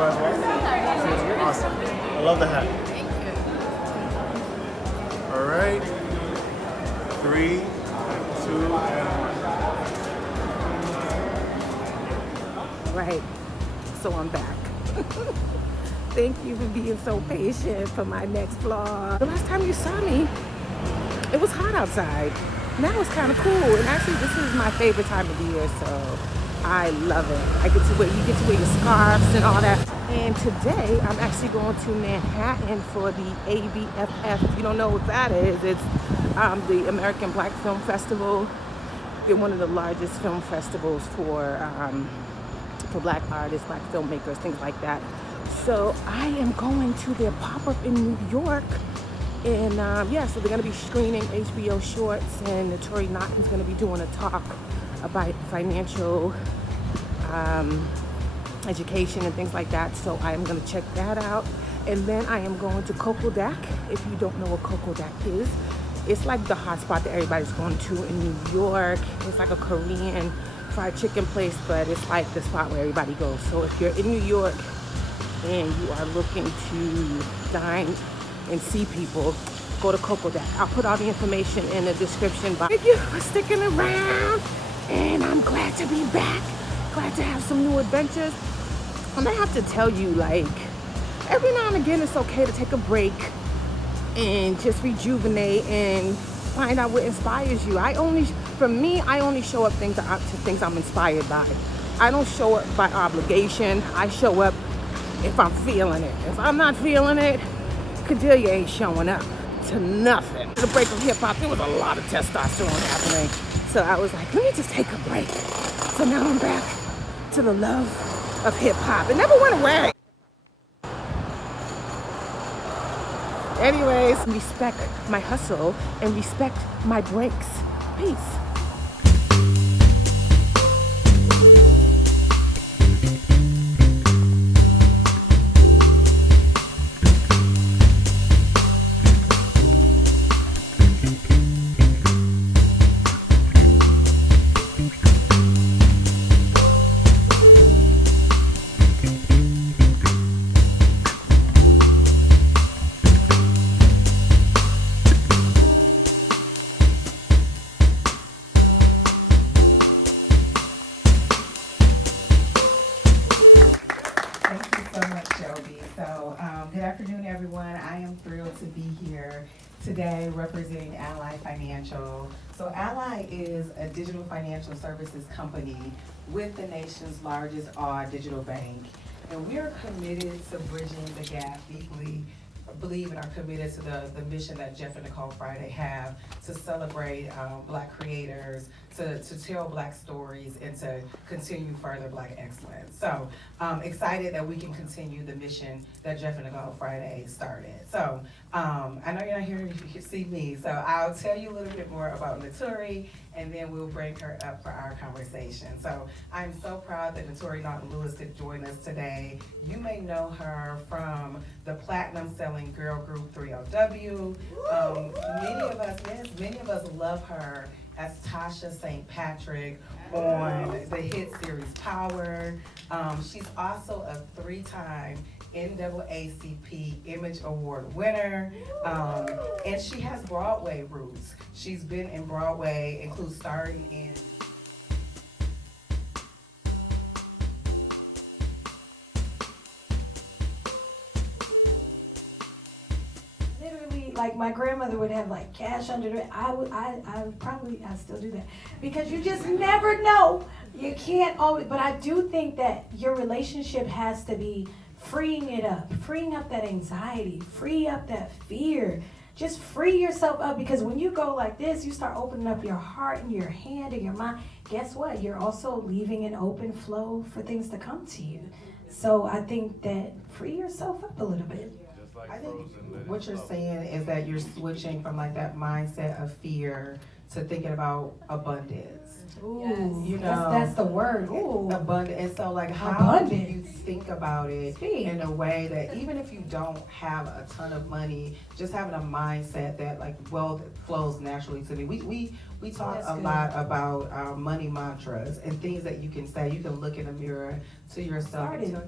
you as well. Awesome. I love the hat. Thank you. All right. 3, 2, and 1. Right, so I'm back. Thank you for being so patient for my next vlog. The last time you saw me, it was hot outside. Now it's kind of cool, and actually this is my favorite time of the year, so I love it. You get to wear your scarves and all that. And today I'm actually going to Manhattan for the ABFF. If you don't know what that is, it's the American Black Film Festival. They're one of the largest film festivals for Black artists, Black filmmakers, things like that. So I am going to their pop-up in New York. And yeah, so they're going to be screening HBO shorts, and Naturi Naugton's going to be doing a talk about financial education and things like that. So I am going to check that out. And then I am going to COQODAQ. If you don't know what COQODAQ is, it's like the hot spot that everybody's going to in New York. It's like a Korean fried chicken place, but it's like the spot where everybody goes. So if you're in New York and you are looking to dine and see people, go to COQODAQ. I'll put all the information in the description box. Thank you for sticking around, and I'm glad to be back. Glad to have some new adventures. And I have to tell you, like, every now and again it's okay to take a break and just rejuvenate and find out what inspires you. For me, I only show up to things I'm inspired by. I don't show up by obligation. I show up if I'm feeling it. If I'm not feeling it, Cordelia ain't showing up to nothing. The break from hip hop, there was a lot of testosterone happening. So I was like, let me just take a break. So now I'm back to the love of hip hop. It never went away. Anyways, respect my hustle and respect my breaks. Peace. Good afternoon, everyone. I am thrilled to be here today representing Ally Financial. So Ally is a digital financial services company with the nation's largest all-digital bank. And we are committed to bridging the gap, deeply believe and are committed to the mission that Jeff and Nicole Friday have to celebrate Black creators, to tell Black stories, and to continue further Black excellence. So excited that we can continue the mission that Jeff and Nicole Friday started. So I know you're not here to see me, so I'll tell you a little bit more about Naturi, and then we'll bring her up for our conversation. So I'm so proud that Naturi Naugton Lewis could join us today. You may know her from the platinum selling girl group 3LW. Many of us love her as Tasha St. Patrick on the hit series Power. She's also a 3-time NAACP Image Award winner, and she has Broadway roots. She's been in Broadway, includes starring in like my grandmother would have like cash under it. I still do that because you just never know. You can't always, but I do think that your relationship has to be freeing up that anxiety, free up that fear. Just free yourself up, because when you go like this, you start opening up your heart and your hand and your mind. Guess what? You're also leaving an open flow for things to come to you. So I think that free yourself up a little bit. I think what you're saying is that you're switching from like that mindset of fear to thinking about abundance. Ooh, yes. You know, that's the word. Ooh. Abundance. And so like how do you think about it in a way that even if you don't have a ton of money, just having a mindset that like wealth flows naturally to me. We talk a lot about money mantras and things that you can say. You can look in the mirror to yourself and tell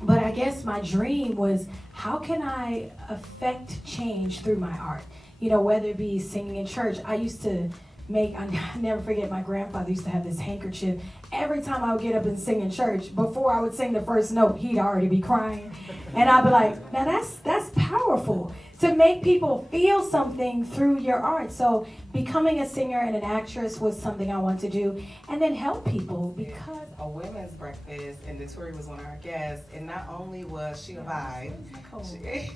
But I guess my dream was, how can I affect change through my art? You know, whether it be singing in church. I used to I never forget, my grandfather used to have this handkerchief. Every time I would get up and sing in church, before I would sing the first note, he'd already be crying. And I'd be like, now that's powerful, to make people feel something through your art. So becoming a singer and an actress was something I wanted to do, and then help people because a women's breakfast, and Naturi was one of our guests, and not only was she a vibe,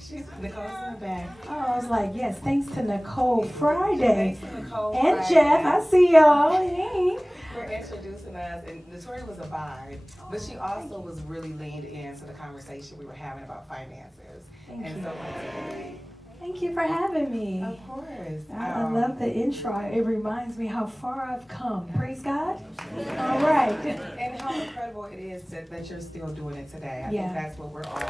she's Nicole's in the back. Oh, I was like, yes, thanks to Nicole Friday. Thanks to Nicole And Friday. Jeff, I see y'all. Hey. For introducing us, and Naturi was a vibe, but she also was really leaned into the conversation we were having about finances. Thank and you. so, Thank you for having me. of course. I love the intro. It reminds me how far I've come. Praise God. All right. And how incredible it is that you're still doing it today. I Yeah. think that's what we're all.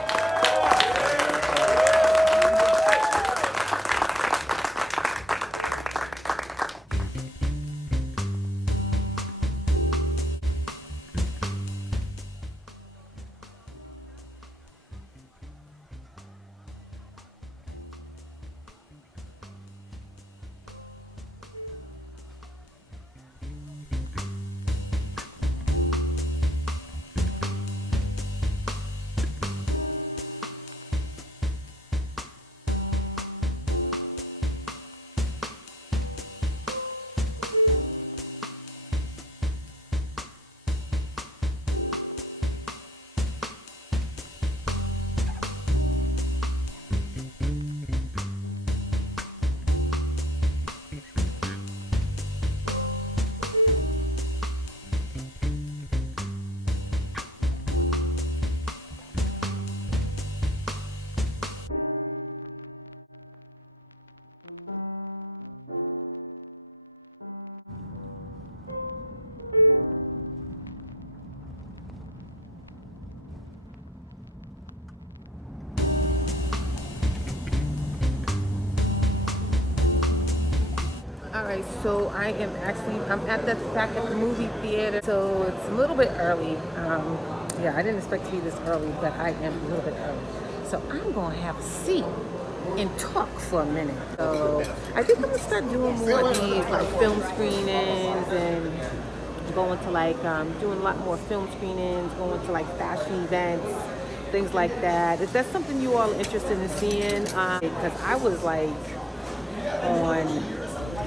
All right, so I'm at the back at the movie theater, so it's a little bit early. Yeah, I didn't expect to be this early, but I am a little bit early. So I'm gonna have a seat and talk for a minute. So I think I'm gonna start doing more of these like film screenings and going to like doing a lot more film screenings, going to like fashion events, things like that. If that's something you all are interested in seeing, because I was like on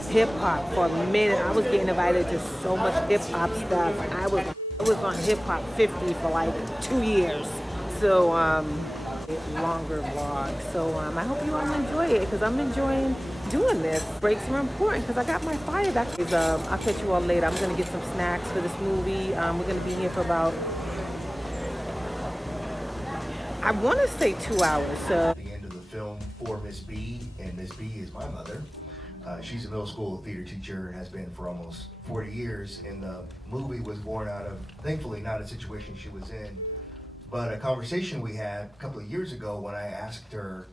hip hop for a minute. I was getting invited to so much hip hop stuff. I was on Hip Hop 50 for like 2 years. So longer vlog. So I hope you all enjoy it because I'm enjoying doing this. Breaks are important because I got my fire back. I'll catch you all later. I'm gonna get some snacks for this movie. We're gonna be here for about, I want to say 2 hours. So the end of the film for Miss B, and Miss B is my mother. She's a middle school theater teacher and has been for almost 40 years, and the movie was born out of, thankfully, not a situation she was in, but a conversation we had a couple of years ago when I asked her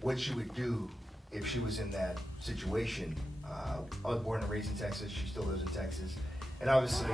what she would do if she was in that situation. I was born and raised in Texas. She still lives in Texas. And obviously,